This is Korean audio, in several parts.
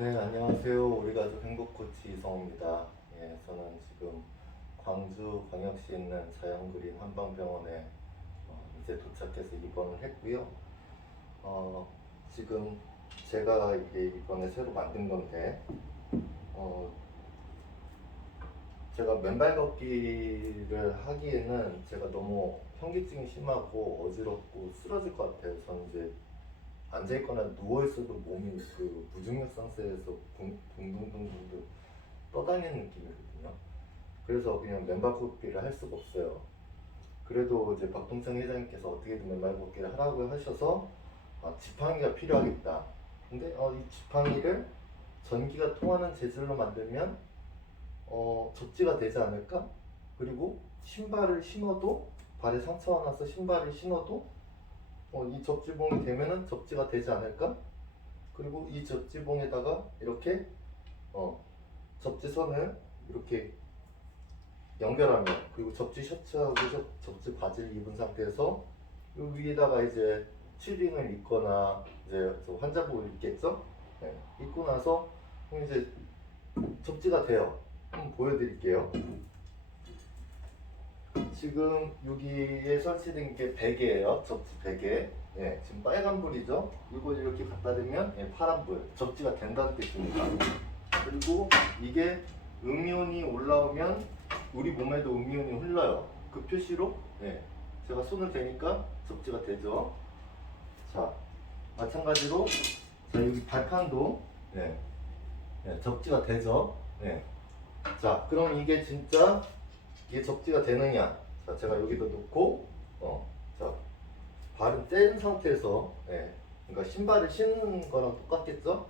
네, 안녕하세요. 우리 가족 행복 코치 이성호입니다. 예, 저는 지금 광주 광역시에 있는 자연그린 한방병원에 어, 이제 도착해서 입원을 했고요. 어, 지금 제가 이게 이번에 새로 만든 건데, 어, 제가 맨발 걷기를 하기에는 제가 너무 현기증이 심하고 어지럽고 쓰러질 것 같아요. 저는 이제 앉아 있거나 누워 있어도 몸이 그 무중력 상태에서 붕붕붕붕붕 떠다니는 느낌이거든요. 그래서 그냥 맨발 걷기를 할 수가 없어요. 그래도 이제 박동창 회장님께서 어떻게든 맨발 걷기를 하라고 하셔서 아, 지팡이가 필요하겠다. 근데 어, 이 지팡이를 전기가 통하는 재질로 만들면 어, 접지가 되지 않을까? 그리고 신발을 신어도 발에 상처가 나서 신발을 신어도 어, 이 접지봉이 되면은 접지가 되지 않을까? 그리고 이 접지봉에다가 이렇게 어, 접지선을 이렇게 연결하면 그리고 접지 셔츠하고 접, 접지 바지를 입은 상태에서 이 위에다가 이제 치딩을 입거나 이제 저 환자복을 입겠죠? 네, 입고 나서 이제 접지가 돼요. 한번 보여드릴게요. 지금 여기에 설치된 게 베개예요. 접지 베개. 예, 지금 빨간 불이죠. 이걸 이렇게 갖다 대면 예, 파란 불. 접지가 된다는 뜻입니다. 그리고 이게 음이온이 올라오면 우리 몸에도 음이온이 흘러요. 그 표시로 예, 제가 손을 대니까 접지가 되죠. 자, 마찬가지로 자 여기 발판도 예, 예, 접지가 되죠. 예. 자, 그럼 이게 진짜 이게 접지가 되느냐? 자, 제가 여기다 놓고, 어, 자, 발은 뗀 상태에서, 예, 그러니까 신발을 신는 거랑 똑같겠죠?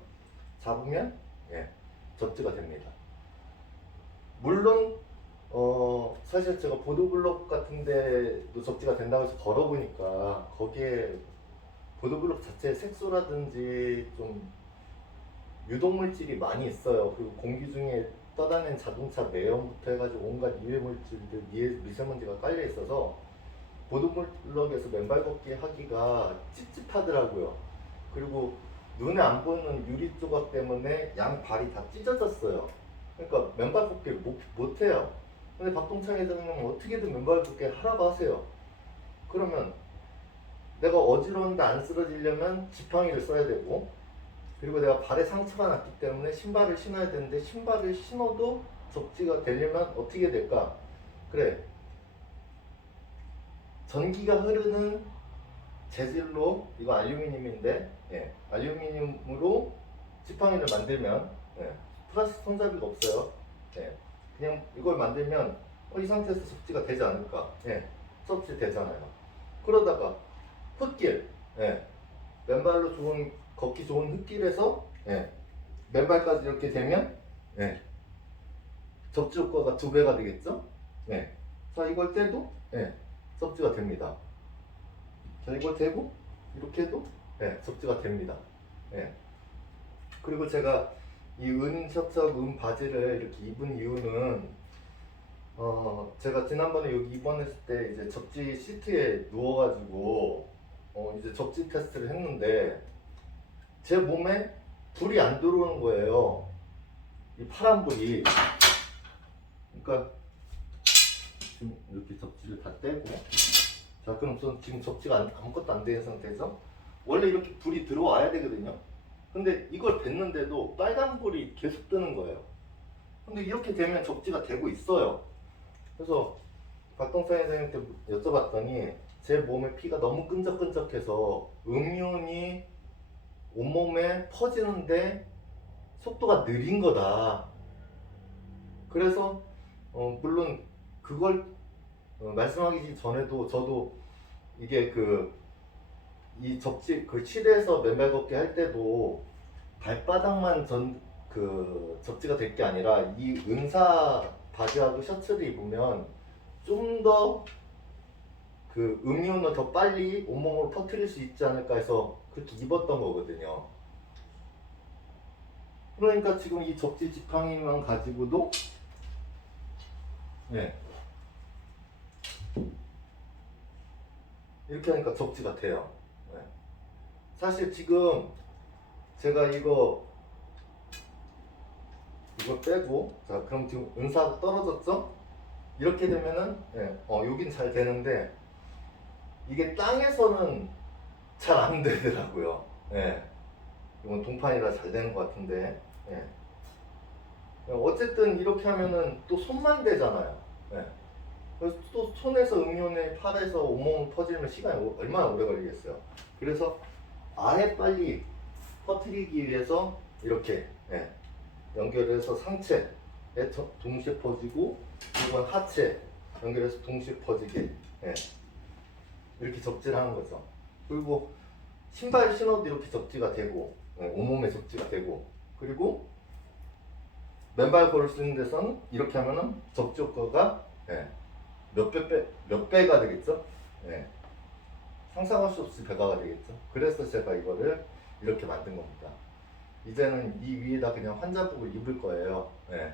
잡으면, 예, 접지가 됩니다. 물론, 어, 사실 제가 보도블록 같은 데도 접지가 된다고 해서 걸어보니까, 거기에 보도블록 자체의 색소라든지 좀 유독물질이 많이 있어요. 그리고 공기 중에 떠다니는 자동차 매연부터 해가지고 온갖 유해 물질들, 미, 미세먼지가 깔려 있어서 보도블럭에서 맨발 걷기 하기가 찝찝하더라고요. 그리고 눈에 안 보이는 유리 조각 때문에 양 발이 다 찢어졌어요. 그러니까 맨발 걷기를 못, 못 해요. 근데 박동창 회장님은 어떻게든 맨발 걷기 하라고 하세요. 그러면 내가 어지러운데 안 쓰러지려면 지팡이를 써야 되고 그리고 내가 발에 상처가 났기 때문에 신발을 신어야 되는데 신발을 신어도 접지가 되려면 어떻게 될까? 그래. 전기가 흐르는 재질로 이거 알루미늄인데 예, 알루미늄으로 지팡이를 만들면 예, 플라스틱 손잡이가 없어요. 예, 그냥 이걸 만들면 어, 이 상태에서 접지가 되지 않을까? 예, 접지 되잖아요. 그러다가 흙길, 예, 맨발로 좋은 걷기 좋은 흙길에서 예, 맨발까지 이렇게 되면 예, 접지 효과가 두 배가 되겠죠? 예. 자 이걸 떼도 예, 접지가 됩니다. 자 이걸 떼고 이렇게 해도 예, 접지가 됩니다. 예. 그리고 제가 이 은 셔츠하고 은 바지를 이렇게 입은 이유는 어 제가 지난번에 여기 입원했을 때 이제 접지 시트에 누워가지고 어 이제 접지 테스트를 했는데 제 몸에 불이 안 들어오는 거예요. 이 파란 불이. 그러니까 지금 이렇게 접지를 다 떼고 자 그럼 전 지금 접지가 안- 아무것도 안된 상태에서 원래 이렇게 불이 들어와야 되거든요. 근데 이걸 뱉는데도 빨간 불이 계속 뜨는 거예요. 근데 이렇게 되면 접지가 되고 있어요. 그래서 박동찬 회장님한테 여쭤봤더니 제 몸에 피가 너무 끈적끈적해서 음이온이 온몸에 퍼지는데 속도가 느린 거다. 그래서 어, 물론 그걸 어, 말씀하기 전에도 저도 이게 그 이 접지 그 실에서 맨발 걷기 할 때도 발바닥만 전 그 접지가 될 게 아니라 이 은사 바지하고 셔츠를 입으면 좀 더 그 음이온을 더 빨리 온몸으로 퍼뜨릴 수 있지 않을까 해서 그렇게 입었던 거거든요. 그러니까 지금 이 접지 지팡이만 가지고도 네. 이렇게 하니까 접지가 돼요. 네. 사실 지금 제가 이거 이걸 빼고 자 그럼 지금 은사가 떨어졌죠? 이렇게 되면은 예, 어 여긴 잘 되는데 이게 땅에서는 잘 안 되더라고요. 예. 이건 동판이라 잘 되는 것 같은데. 예. 어쨌든 이렇게 하면은 또 손만 대잖아요. 예. 그래서 또 손에서 음료내 팔에서 온몸 퍼지면 시간이 오- 얼마나 오래 걸리겠어요. 그래서 아예 빨리 퍼뜨리기 위해서 이렇게 예. 연결해서 상체에 저- 동시에 퍼지고 이건 하체 연결해서 동시에 퍼지게 예. 이렇게 접지를 하는 거죠. 그리고 신발 신어도 이렇게 접지가 되고 예, 온몸에 접지가 되고 그리고 맨발 걸을 수 있는 데서는 이렇게 하면은 접지 효과가 예, 몇배 빼, 몇 배가 되겠죠? 예. 상상할 수 없이 배가가 되겠죠. 그래서 제가 이거를 이렇게 만든 겁니다. 이제는 이 위에다 그냥 환자복을 입을 거예요. 예.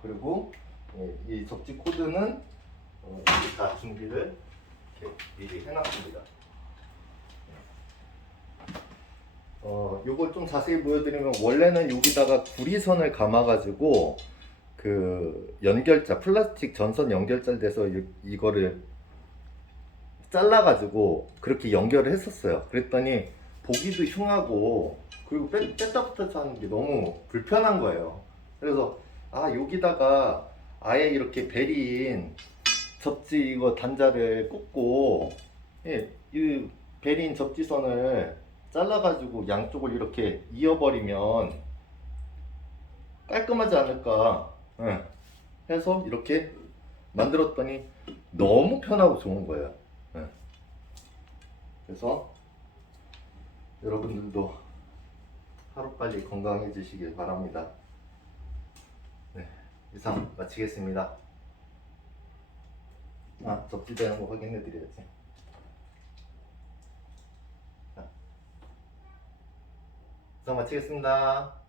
그리고 예, 이 접지 코드는 어, 다 준비를 이렇게 미리 해놨습니다. 어, 요걸 좀 자세히 보여드리면 원래는 여기다가 구리선을 감아가지고 그 연결자 플라스틱 전선 연결자를 대서 이, 이거를 잘라가지고 그렇게 연결을 했었어요. 그랬더니 보기도 흉하고 그리고 뺐, 뺐다 붙였다 하는 게 너무 불편한 거예요. 그래서 아 여기다가 아예 이렇게 베린 접지 이거 단자를 꽂고 예, 이 베린 접지선을 잘라가지고 양쪽을 이렇게 이어버리면 깔끔하지 않을까 예, 해서 이렇게 만들었더니 너무 편하고 좋은 거예요. 예. 그래서 여러분들도 하루빨리 건강해지시길 바랍니다. 네, 이상 마치겠습니다. 아, 접지되는 거 확인해 드려야지. 이상 마치겠습니다.